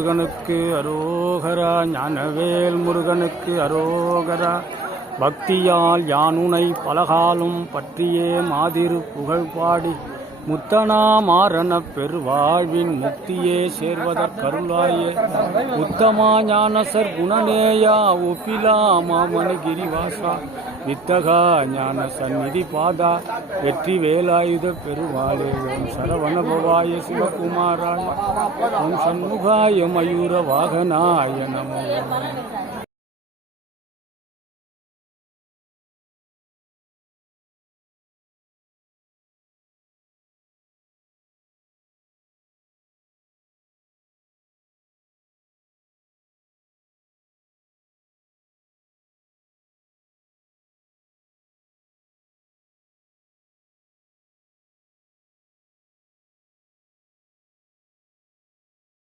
முருகனுக்கு அரோகரா. ஞானவேல் முருகனுக்கு அரோகரா. பக்தியால் யானுனை பலகாலும் பற்றியே மாதிரு புகழ் பாடி முத்தனா மாறன பெருவாழ்வின் முக்தியே சேர்வதற்கருளாயே. உத்தமா ஞானசர் குணநேயா ஒப்பிலா மாமணி கிரிவாசா வித்தகா ஞான சந்நிதி பாதா வெற்றி வேலாயுத பெருவாளே. ஓம் சரவணபவாய சிவகுமாராய ஓம் சண்முகாய மயூர வாகனாய நமோ.